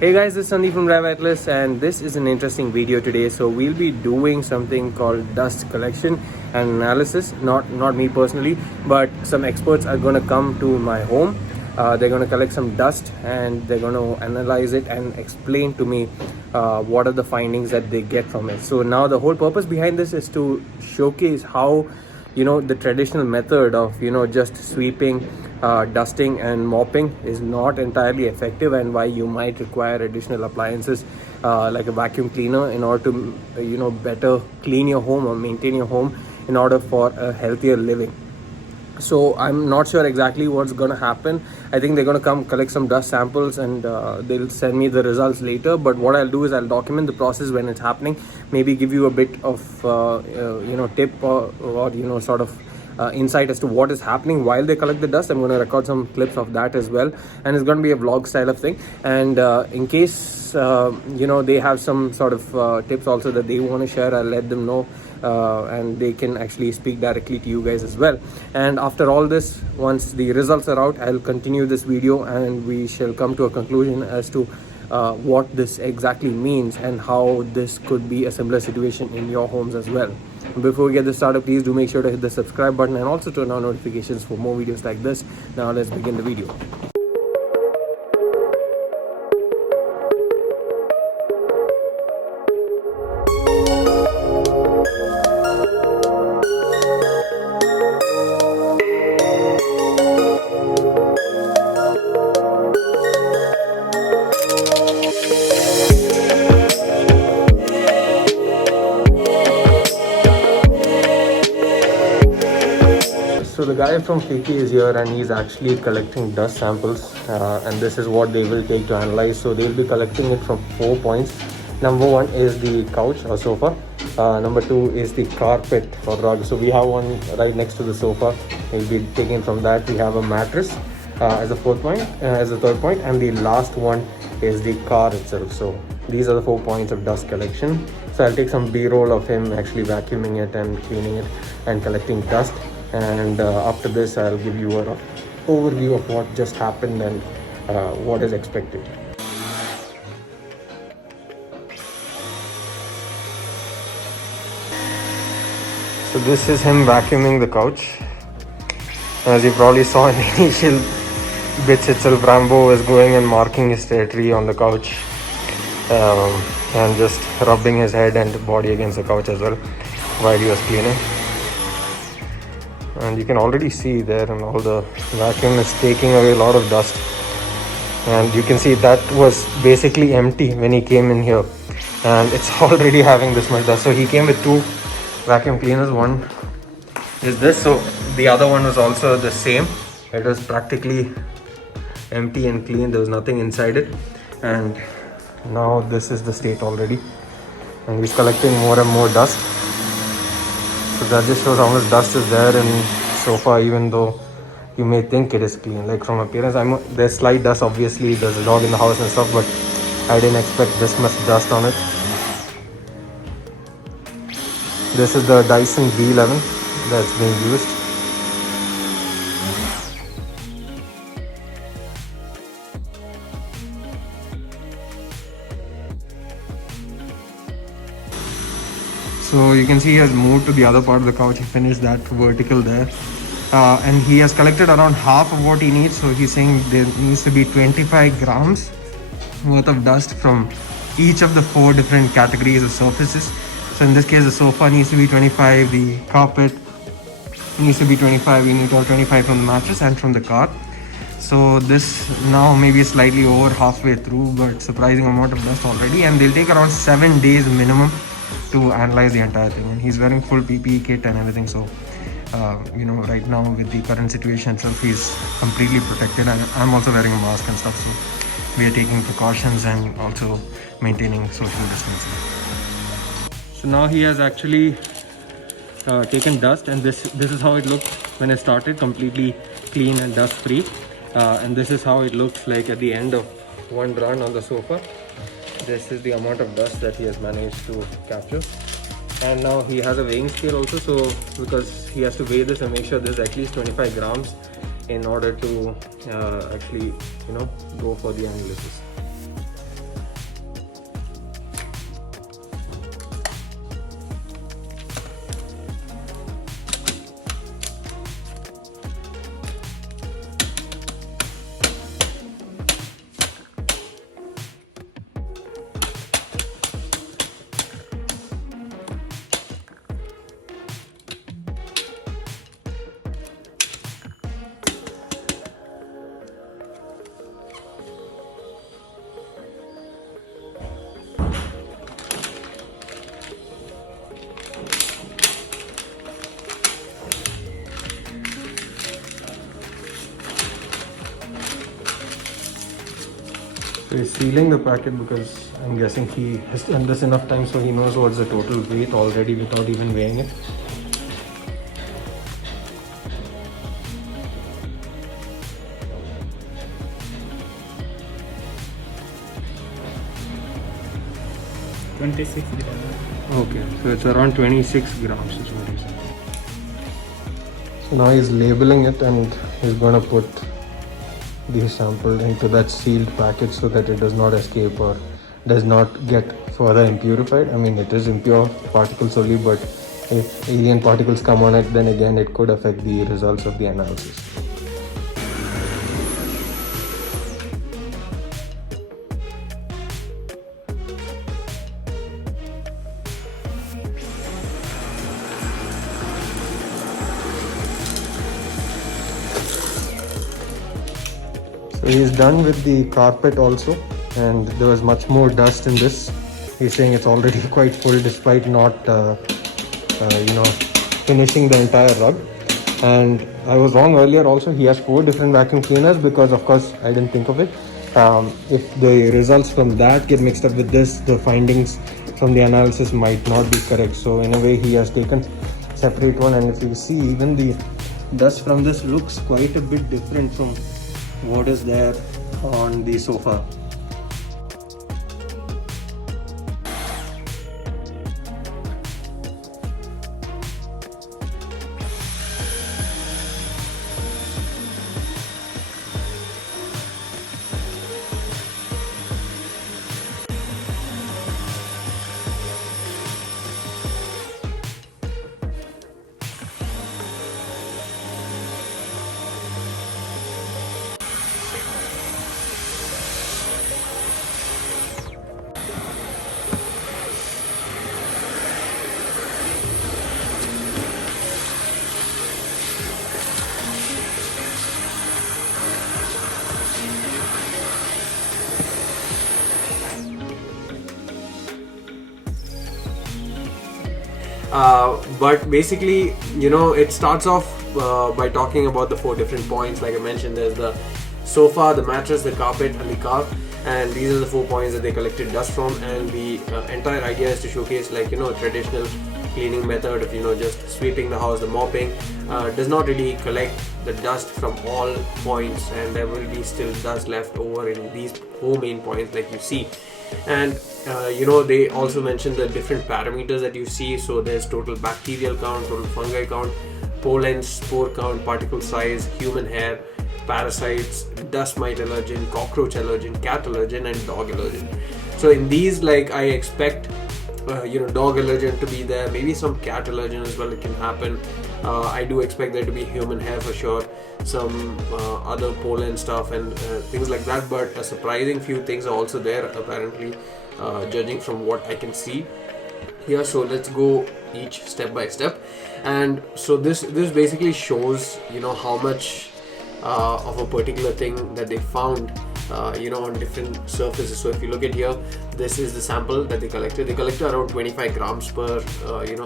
Hey guys, this is Sandeep from Drive Atlas, and this is an interesting video today. So we'll be doing something called dust collection and analysis. Not me personally, but some experts are going to come to my home. They're going to collect some dust and they're going to analyze it and explain to me what are the findings that they get from it. So now the whole purpose behind this is to showcase how the traditional method of just sweeping, dusting and mopping is not entirely effective, and why you might require additional appliances like a vacuum cleaner in order to better clean your home or maintain your home in order for a healthier living. So I'm not sure exactly what's going to happen. I think they're going to come collect some dust samples and they'll send me the results later. But what I'll do is I'll document the process when it's happening, maybe give you a bit of tip or sort of insight as to what is happening while they collect the dust. I'm going to record some clips of that as well, and it's going to be a vlog style of thing. And in case they have some sort of tips also that they want to share, I'll let them know, and they can actually speak directly to you guys as well. And after all this, once the results are out, I'll continue this video and we shall come to a conclusion as to what this exactly means and how this could be a similar situation in your homes as well. Before we get this started, please do make sure to hit the subscribe button and also turn on notifications for more videos like this. Now let's begin the video. So the guy from Fiki is here and he's actually collecting dust samples, and this is what they will take to analyze. So they'll be collecting it from 4 points. Number 1 is the couch or sofa. Number 2 is the carpet or rug. So we have one right next to the sofa. We'll be taking from that. We have a mattress as a third point, and the last one is the car itself. So these are the 4 points of dust collection. So I'll take some B-roll of him actually vacuuming it and cleaning it and collecting dust. And after this, I'll give you an overview of what just happened and what is expected. So this is him vacuuming the couch. As you probably saw in the initial bits itself, Rambo is going and marking his territory on the couch and just rubbing his head and body against the couch as well while he was cleaning. And you can already see there, and all the vacuum is taking away a lot of dust. And you can see that was basically empty when he came in here, and it's already having this much dust. So he came with 2 vacuum cleaners. One is this, so the other one was also the same. It was practically empty and clean. There was nothing inside it, and now this is the state already, and he's collecting more and more dust. So that just shows how much dust is there in sofa, even though you may think it is clean. Like from appearance, there's slight dust, obviously there's a dog in the house and stuff, but I didn't expect this much dust on it. This is the Dyson V11 that's being used. So you can see he has moved to the other part of the couch. He finished that vertical there. And he has collected around half of what he needs. So he's saying there needs to be 25 grams worth of dust from each of the 4 different categories of surfaces. So in this case, the sofa needs to be 25, the carpet needs to be 25, we need to have 25 from the mattress and from the car. So this now maybe slightly over halfway through, but surprising amount of dust already. And they'll take around 7 days minimum to analyze the entire thing. And he's wearing full PPE kit and everything. So right now with the current situation itself, he's completely protected, and I'm also wearing a mask and stuff. So we are taking precautions and also maintaining social distancing. So now he has actually taken dust, and this is how it looked when it started, completely clean and dust free. And this is how it looks like at the end of one run on the sofa. This is the amount of dust that he has managed to capture. And now he has a weighing scale also, so because he has to weigh this and make sure there's at least 25 grams in order to actually go for the analysis. he's sealing the packet because I'm guessing he has done this enough times so he knows what's the total weight already without even weighing it. Okay, so it's around 26 grams is what he said. So now he's labeling it and he's gonna put the sample into that sealed packet so that it does not escape or does not get further impurified. I mean, it is impure particles only, but if alien particles come on it, then again it could affect the results of the analysis. So he's done with the carpet also, and there was much more dust in this. He's saying it's already quite full despite not finishing the entire rug. And I was wrong earlier also, he has 4 different vacuum cleaners because of course I didn't think of it. If the results from that get mixed up with this, the findings from the analysis might not be correct. So in a way he has taken separate one, and if you see, even the dust from this looks quite a bit different from what is there on the sofa. But basically, it starts off by talking about the 4 different points. Like I mentioned, there's the sofa, the mattress, the carpet, and the car. And these are the 4 points that they collected dust from. And the entire idea is to showcase, a traditional cleaning method of, just sweeping the house, the mopping. Does not really collect the dust from all points, and there will be still dust left over in these 4 main points, like you see. And they also mentioned the different parameters that you see. So there's total bacterial count, total fungi count, pollen, spore count, particle size, human hair, parasites, dust mite allergen, cockroach allergen, cat allergen, and dog allergen. So in these, I expect dog allergen to be there, maybe some cat allergen as well, it can happen. I do expect there to be human hair for sure, some other pollen stuff and things like that, but a surprising few things are also there apparently, judging from what I can see here. So let's go each step by step. And so this basically shows how much of a particular thing that they found on different surfaces. So if you look at here, this is the sample that they collected. They collected around 25 grams per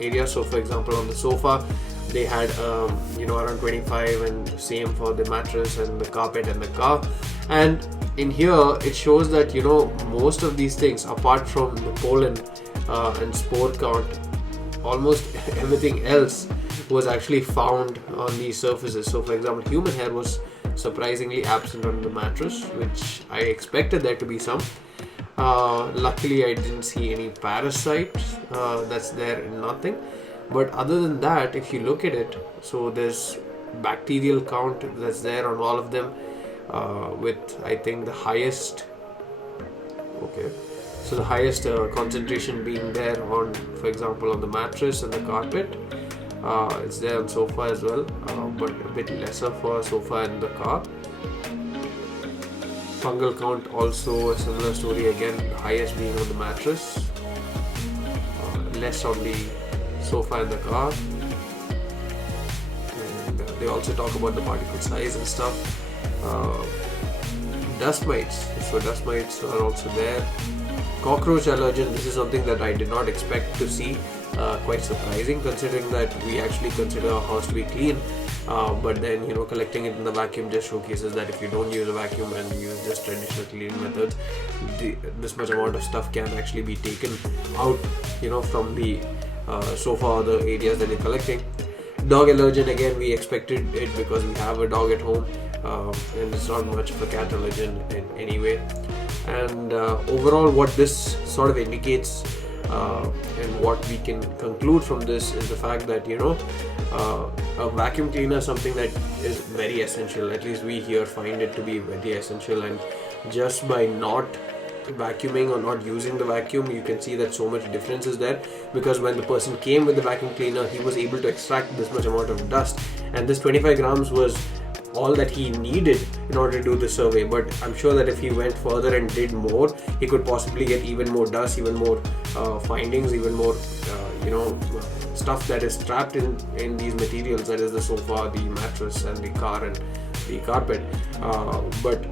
area. So for example, on the sofa they had around 25, and same for the mattress and the carpet and the car. And in here it shows that most of these things, apart from the pollen and spore count, almost everything else was actually found on these surfaces. So for example, human hair was surprisingly absent on the mattress, which I expected there to be some. Luckily I didn't see any parasites that's there, nothing. But other than that, if you look at it, so there's bacterial count that's there on all of them, with I think the highest so the highest concentration being there on, for example, on the mattress and the carpet. It's there on sofa as well, but a bit lesser for sofa and the car. Fungal count also a similar story again, the highest being on the mattress, less on the sofa and the car. And they also talk about the particle size and stuff. Dust mites, so dust mites are also there. Cockroach allergen, this is something that I did not expect to see. Quite surprising considering that we actually consider our house to be clean. but then collecting it in the vacuum just showcases that if you don't use a vacuum and you use just traditional cleaning methods, this much amount of stuff can actually be taken out from the sofa or the areas that you're collecting. Dog allergen, again, we expected it because we have a dog at home, and it's not much of a cat allergen in any way. And overall, what this sort of indicates and what we can conclude from this is the fact that a vacuum cleaner is something that is very essential. At least we here find it to be very essential, and just by not vacuuming or not using the vacuum, you can see that so much difference is there, because when the person came with the vacuum cleaner, he was able to extract this much amount of dust, and this 25 grams was all that he needed in order to do the survey. But I'm sure that if he went further and did more, he could possibly get even more dust, even more findings, even more stuff that is trapped in these materials, that is the sofa, the mattress, and the car and the carpet. But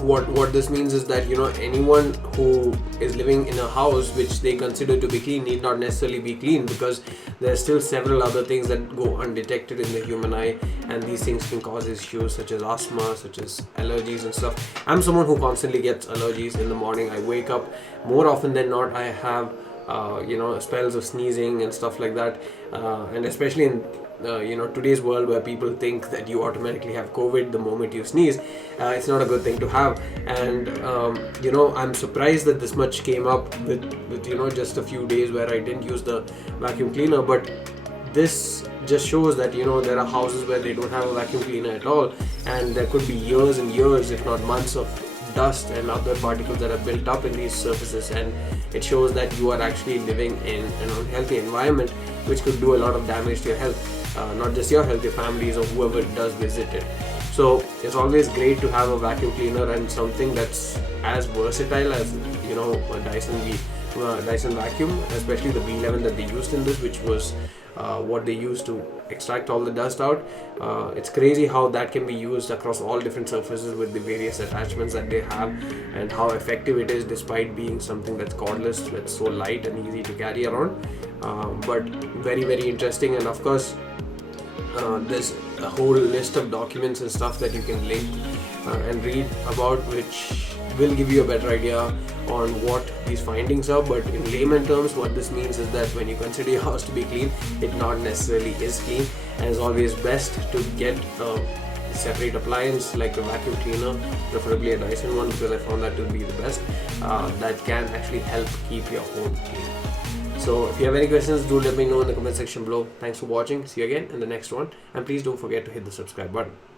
what this means is that anyone who is living in a house which they consider to be clean need not necessarily be clean, because there are still several other things that go undetected in the human eye, and these things can cause issues such as asthma, such as allergies and stuff. I'm someone who constantly gets allergies in the morning. I wake up more often than not, I have spells of sneezing and stuff like that, and especially in today's world where people think that you automatically have COVID the moment you sneeze. It's not a good thing to have, and I'm surprised that this much came up with just a few days where I didn't use the vacuum cleaner. But this just shows that there are houses where they don't have a vacuum cleaner at all, and there could be years and years, if not months, of dust and other particles that are built up in these surfaces, and it shows that you are actually living in an unhealthy environment which could do a lot of damage to your health. Not just your health, your families, or whoever does visit it. So it's always great to have a vacuum cleaner and something that's as versatile as a Dyson vacuum, especially the V11 that they used in this, which was what they used to extract all the dust out. It's crazy how that can be used across all different surfaces with the various attachments that they have, and how effective it is despite being something that's cordless, that's so light and easy to carry around. But very, very interesting. And of course, there's a whole list of documents and stuff that you can link and read about, which will give you a better idea on what these findings are. But in layman terms, what this means is that when you consider your house to be clean, it not necessarily is clean, and it's always best to get a separate appliance like a vacuum cleaner, preferably a Dyson one, because I found that to be the best, that can actually help keep your home clean. So if you have any questions, do let me know in the comment section below. Thanks for watching. See you again in the next one, and please don't forget to hit the subscribe button.